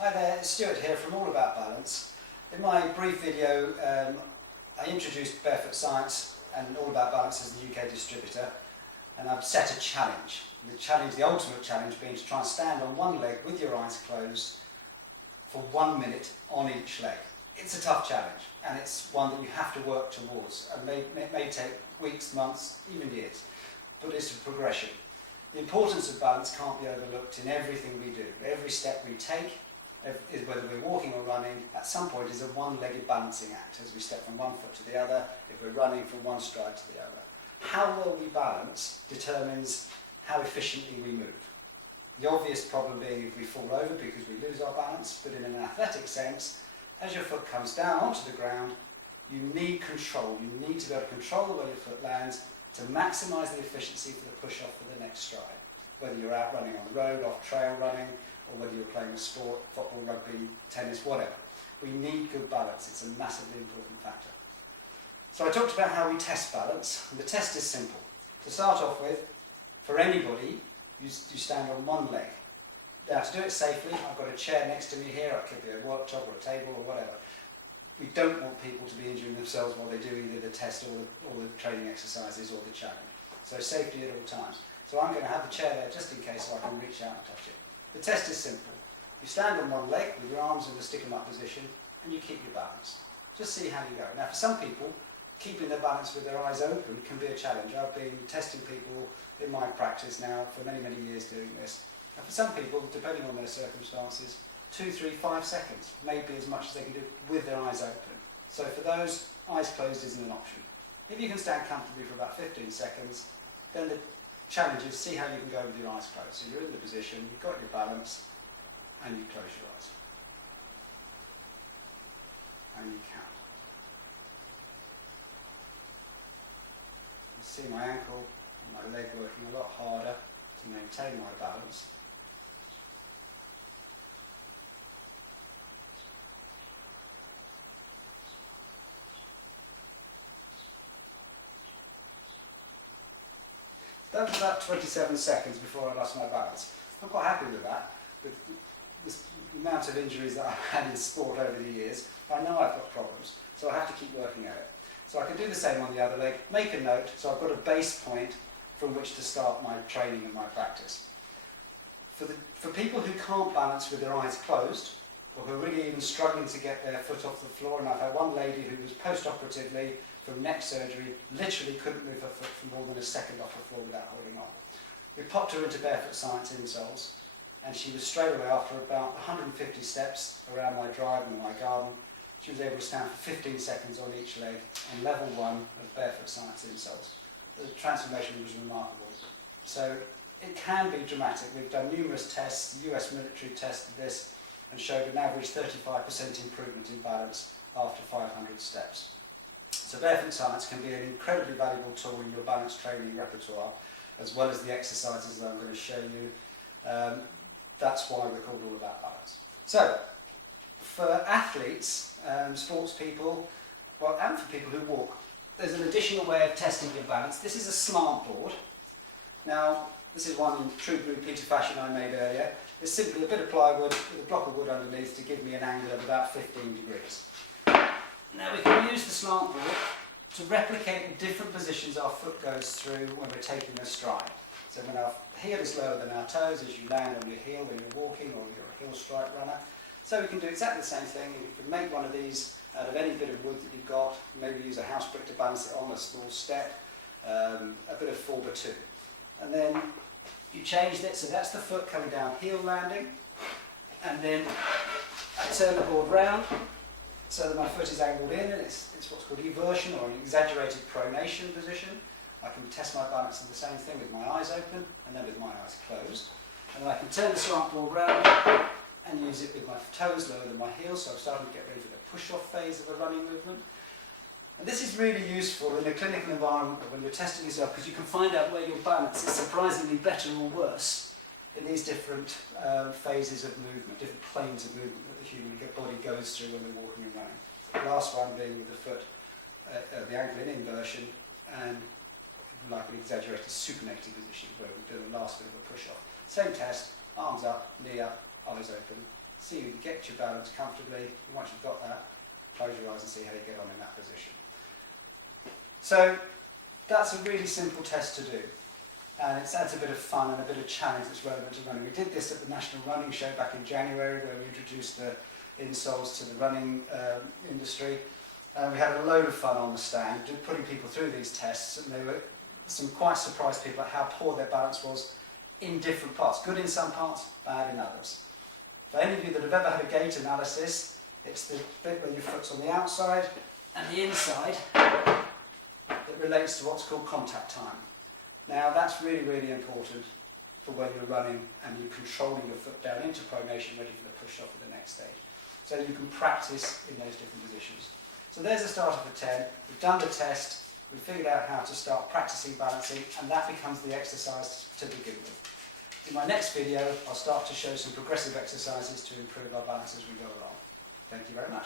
Hi there, it's Stuart here from All About Balance. In my brief video, I introduced Barefoot Science and All About Balance as the UK distributor, and I've set a challenge. The ultimate challenge being to try and stand on one leg with your eyes closed for 1 minute on each leg. It's a tough challenge, and it's one that you have to work towards, and it may take weeks, months, even years, but it's a progression. The importance of balance can't be overlooked in everything we do. Every step we take, whether we're walking or running, at some point is a one-legged balancing act as we step from one foot to the other, if we're running from one stride to the other. How well we balance determines how efficiently we move. The obvious problem being if we fall over because we lose our balance, but in an athletic sense, as your foot comes down onto the ground, you need control. You need to be able to control the way your foot lands to maximise the efficiency for the push-off for the next stride. Whether you're out running on the road, off trail running, or whether you're playing a sport, football, rugby, tennis, whatever. We need good balance. It's a massively important factor. So I talked about how we test balance, and the test is simple. To start off with, for anybody, you stand on one leg. Now to do it safely, I've got a chair next to me here, it could be a worktop or a table or whatever. We don't want people to be injuring themselves while they do either the test or the training exercises or the challenge. So safety at all times. So I'm going to have the chair there just in case so I can reach out and touch it. The test is simple. You stand on one leg with your arms in the stick 'em up position and you keep your balance. Just see how you go. Now for some people, keeping their balance with their eyes open can be a challenge. I've been testing people in my practice now for many, many years doing this. And for some people, depending on their circumstances, 2, 3, 5 seconds may be as much as they can do with their eyes open. So for those, eyes closed isn't an option. If you can stand comfortably for about 15 seconds, then the challenge is see how you can go with your eyes closed. So you're in the position, you've got your balance, and you close your eyes. And you count. You see my ankle and my leg working a lot harder to maintain my balance. That was about 27 seconds before I lost my balance. I'm quite happy with that. With the amount of injuries that I've had in sport over the years, I know I've got problems, so I have to keep working at it. So I can do the same on the other leg, make a note, so I've got a base point from which to start my training and my practice. For people who can't balance with their eyes closed, or who are really even struggling to get their foot off the floor, and I've had one lady who was post-operatively from neck surgery, literally couldn't move her foot for more than a second off the floor without holding on. We popped her into Barefoot Science insoles, and she was straight away, after about 150 steps around my drive and my garden, she was able to stand for 15 seconds on each leg on level 1 of Barefoot Science insoles. The transformation was remarkable. So it can be dramatic. We've done numerous tests. The US military tested this and showed an average 35% improvement in balance after 500 steps. So Barefoot Science can be an incredibly valuable tool in your balance training repertoire, as well as the exercises that I'm going to show you. That's why we're called All About Balance. So, for athletes, sports people, and for people who walk, there's an additional way of testing your balance. This is a smart board. Now, this is one in true Blue Peter fashion I made earlier. It's simply a bit of plywood with a block of wood underneath to give me an angle of about 15 degrees. Now we can use the slant board to replicate the different positions our foot goes through when we're taking a stride. So when our heel is lower than our toes as you land on your heel when you're walking or you're a heel strike runner. So we can do exactly the same thing. You can make one of these out of any bit of wood that you've got, maybe use a house brick to balance it on, a small step, a bit of 4x2. And then you changed it, so that's the foot coming down, heel landing, and then I turn the board round so that my foot is angled in, and it's what's called eversion, or an exaggerated pronation position. I can test my balance in the same thing with my eyes open and then with my eyes closed. And then I can turn the slant board round and use it with my toes lower than my heels, so I'm starting to get ready for the push-off phase of a running movement. And this is really useful in a clinical environment when you're testing yourself, because you can find out where your balance is surprisingly better or worse in these different phases of movement, different planes of movement that the human body goes through when we're walking and running. The last one being with the foot, the ankle in inversion, and like an exaggerated supinating position where we do the last bit of a push-off. Same test, arms up, knee up, eyes open, see you get your balance comfortably, and once you've got that, close your eyes and see how you get on in that position. So that's a really simple test to do, and it adds a bit of fun and a bit of challenge that's relevant to running. We did this at the National Running Show back in January, where we introduced the insoles to the running industry. We had a load of fun on the stand, putting people through these tests, and there were some quite surprised people at how poor their balance was in different parts. Good in some parts, bad in others. For any of you that have ever had a gait analysis, it's the bit where your foot's on the outside and the inside that relates to what's called contact time. Now that's really, really important for when you're running and you're controlling your foot down into pronation, ready for the push-off at the next stage. So you can practice in those different positions. So there's a starter for 10. We've done the test, we've figured out how to start practicing balancing, and that becomes the exercise to begin with. In my next video, I'll start to show some progressive exercises to improve our balance as we go along. Thank you very much.